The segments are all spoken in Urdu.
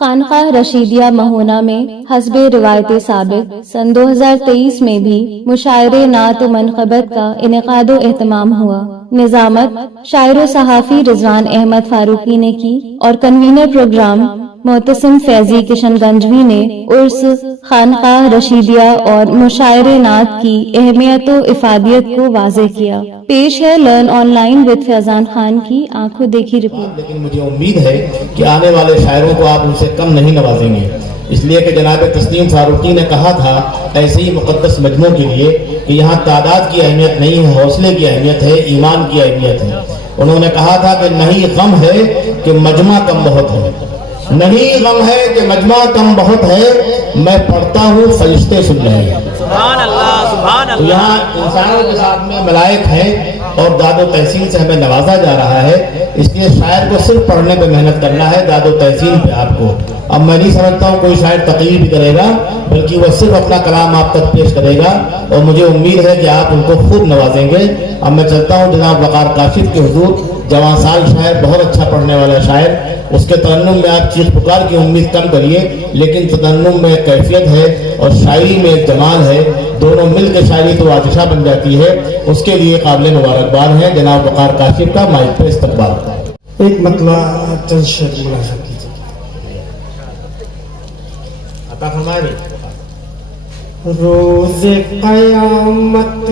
خانقاہ رشیدیہ مہونا میں حسب روایت ثابت سن 2023 میں بھی مشاعرے نعت و منقبت کا انعقاد و اہتمام ہوا۔ نظامت شاعر و صحافی رضوان احمد فاروقی نے کی اور convener programme Mutasim Faizi Kishan Ganjavi نے عرس خانقاہ رشیدیہ اور مشاعرے نعت کی اہمیت و افادیت کو واضح کیا۔ پیش ہے لرن آن لائن وتھ فیضان خان کی آنکھوں دیکھی رپورٹ۔ لیکن مجھے امید ہے کہ آنے والے شاعروں کو آپ ان سے کم نہیں نوازیں گے، اس لیے کہ جناب تسنیم فاروقی نے کہا تھا ایسے ہی مقدس مجموع کے لیے کہ یہاں تعداد کی اہمیت نہیں ہے، حوصلے کی اہمیت ہے، ایمان کی اہمیت ہے۔ انہوں نے کہا تھا کہ نہیں غم ہے کہ مجمع کم بہت ہے، نہیں غم ہے کہ مجمع کم بہت ہے، میں پڑھتا ہوں فرشتے سن رہے ہیں۔ سبحان اللہ سبحان تو اللہ۔ یہاں انسانوں کے ساتھ میں ملائک ہیں اور داد و تحسین سے ہمیں نوازا جا رہا ہے، اس لیے شاعر کو صرف پڑھنے پہ محنت کرنا ہے، داد و تحسین پہ آپ کو۔ اب میں نہیں سمجھتا ہوں کوئی شاعر تقریر بھی کرے گا، بلکہ وہ صرف اپنا کلام آپ تک پیش کرے گا اور مجھے امید ہے کہ آپ ان کو خوب نوازیں گے۔ اب میں چلتا ہوں جناب وقار کاشف کے حضور، جوان سال شاعر، بہت اچھا پڑھنے والا شاعر، اس کے ترنم میں آپ چیخ پکار کی امید کم کریے، لیکن ترنم میں کیفیت ہے اور شاعری میں جمال ہے، دونوں مل کے شاعری تو آتشہ بن جاتی ہے، اس کے لیے قابل مبارکباد ہے۔ جناب وقار کاشف کا مائک پہ استقبال۔ ایک مطلع چند شعر ملاحظہ کیجیے۔ عطا فرمائے۔ روز قیامت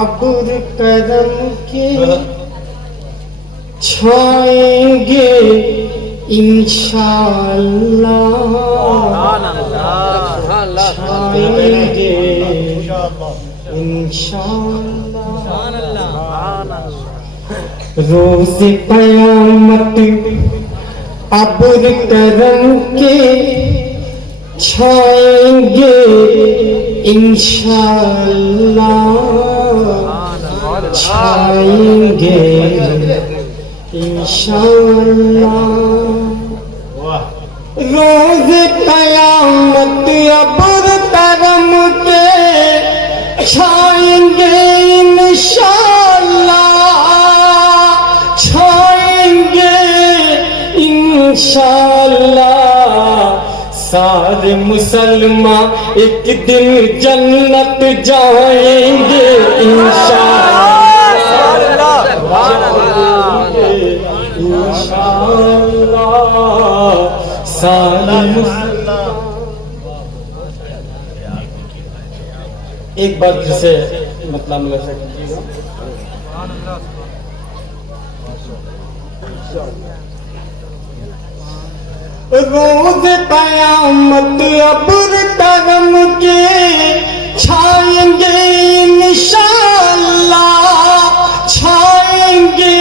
ابر کرم کے چھائیں گے انشاءاللہ، چھائیں گے انشاءاللہ۔ روز قیامت ابر کرم کے چھائیں گے انشاءاللہ، چھائیں گے انشاءاللہ۔ روز قیامت ابر کرم کے چھائیں گے انشاءاللہ، چھائیں گے انشاءاللہ۔ سارے مسلمان ایک دن جنت جائیں گے انشاءاللہ، انشاءاللہ۔ سارے مسلمان ایک بار پھر سے مطلب ملاحظہ کیجیے گا۔ روز قیامت ابر کرم کے چھائیں گے انشاءاللہ، چھائیں گے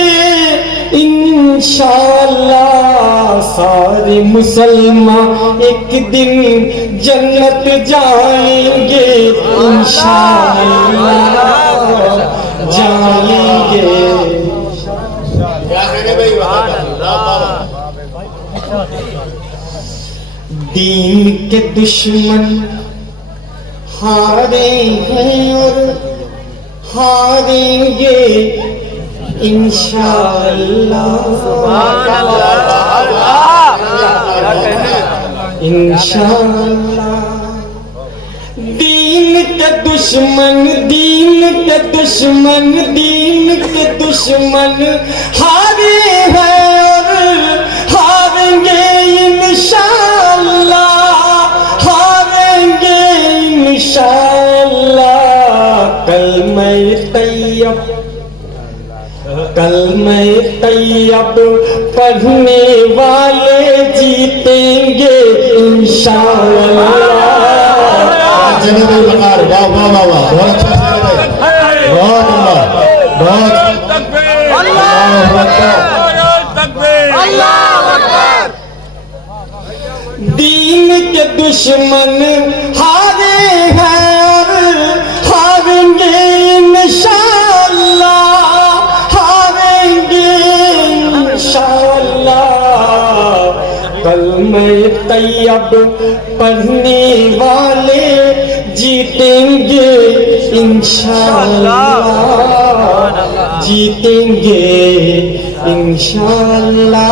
انشاءاللہ۔ سارے مسلمان ایک دن جنت جائیں گے انشاءاللہ، جائیں گے۔ دین کے دشمن ہارے ہیں اور ہاریں گے انشاءاللہ، انشاءاللہ۔ دین کے دشمن، دین کے دشمن، دین کے دشمن ہارے ہیں اور ہاریں گے انشاءاللہ، ہاریں گے انشاءاللہ۔ کلمہ طیب، کلمہ طیب پڑھنے والے جیتیں گے انشاءاللہ۔ واہ واہ واہ واہ، بہت اچھا شعر ہے بھائی، بہت عمدہ، بہت دین کے دشمن ہارے ہیں اور ہاریں گے انشاءاللہ، ہاریں گے انشاءاللہ۔ کلمہ طیب پڑھنے والے جیتیں گے انشاءاللہ، جیتیں گے انشاءاللہ۔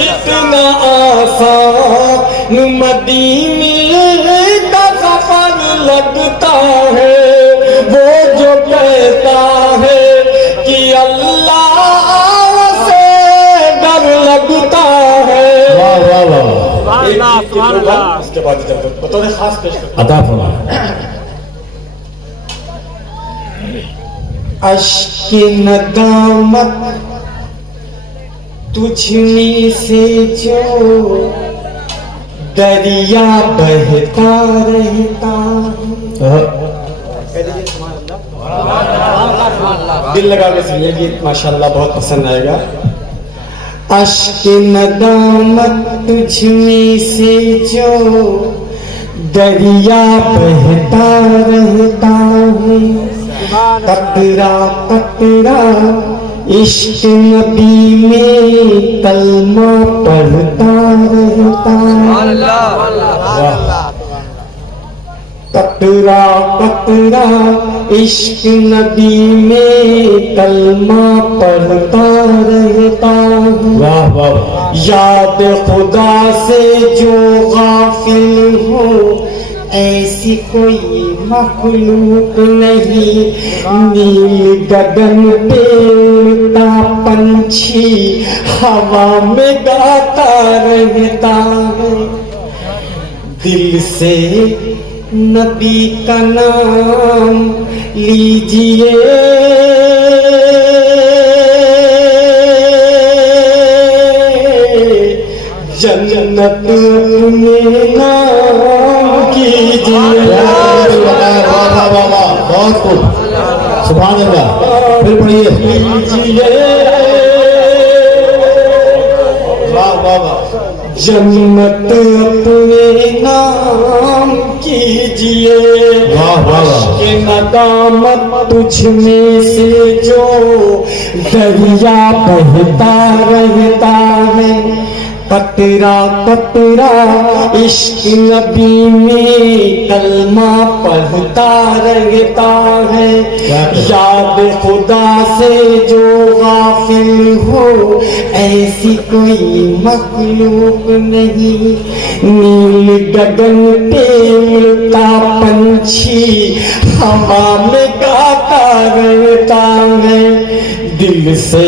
کتنا آسان مدینے کا سفر لگتا ہے، وہ جو کہتا ہے کہ اللہ سے ڈر لگتا ہے۔ واہ واہ واہ، سبحان اللہ۔ اس کے بعد بطور خاص پیش کرتا عطا فرمائے۔ اشک ندامت تجھ میں سے جو دریا بہتا رہتا ہے۔ دل لگا کے سنیے، گیت ماشاءاللہ بہت پسند آئے گا۔ اشک ندامت تجھ میں سے جو دریا بہتا رہتا ہے، قطرہ قطرہ عشق نبی میں کلمہ پڑھتا رہتا ہے۔ قطرہ قطرہ عشق نبی میں کلمہ پڑھتا رہتا ہے۔ واہ واہ، یاد خدا سے جو غافل ہو ایسی کوئی مخلوق نہیں، نیل گگن پہ اڑتا پنچھی ہوا میں گاتا رہتا ہے۔ دل سے نبی کا نام لیجئے، جنت میں نام کیجئے۔ بہت خوب، سبحان اللہ۔ پھر پڑھیے۔ واہ واہ واہ، جنت اپنے نام کیجئے۔ واہ واہ واہ، کہ ندامت تجھ میں سے جو دریا بہتا رہتا ہے، قطرہ قطرہ عشق نبی میں کلمہ پڑھتا رہتا ہے۔ یاد خدا سے جو غافل ہو ایسی کوئی مخلوق نہیں، نیل گگن پہ اڑتا پنچھی ہوا میں گاتا رہتا ہے۔ دل سے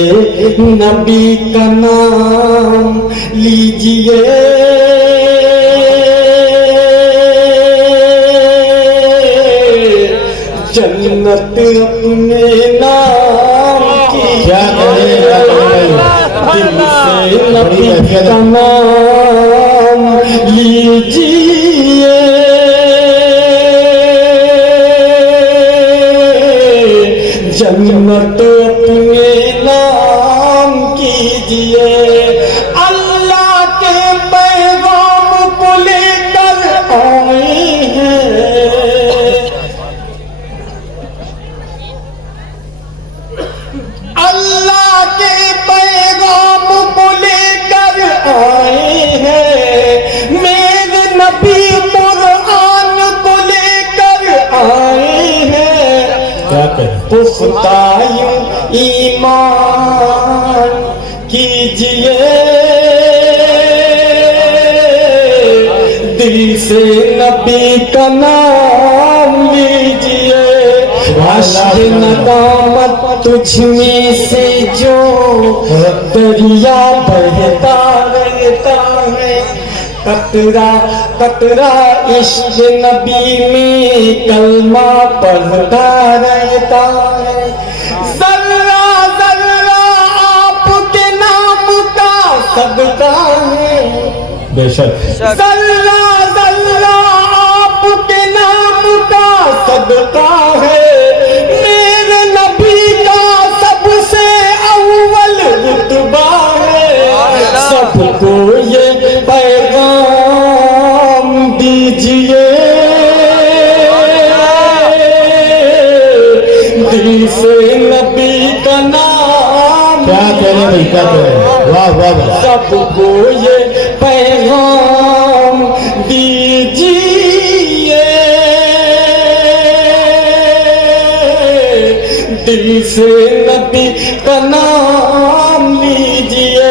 نبی کا نام لیجئے، جنت اپنے نام کی۔ کیا کہنے دل سے نبی کا نام لیجئے، جنت اپنے نام کیجئے۔ اللہ کے پیغام کو لے کر آئے ہیں، اللہ کے پیغام کو لے کر آئے ہیں، میرے نبی قرآن کو لے کر آئے ہیں۔ کیا کہے، پختہ ایمان کیجئے، دل سے نبی کا نام لیجئے۔ عشق ندامت تجھ میں سے جو دریا بہتا رہتا ہے، قطرہ قطرہ عشق نبی میں کلمہ پڑھتا رہتا ہے۔ ذرہ ذرہ آپ کے نام کا صدقہ ہے، بے شک۔ ذرہ ذرہ آپ کے نام کا صدقہ ہے، میرے نبی کا سب سے اول رتبہ ہے۔ سب کو یہ پیغام دیجئے، دل سے نبی کا نام۔ کیا کہنے بھائی، کیا کہنے، واہ واہ واہ، سب کو یہ پیغام دیجئے، دل سے نبی کا نام لیجئے۔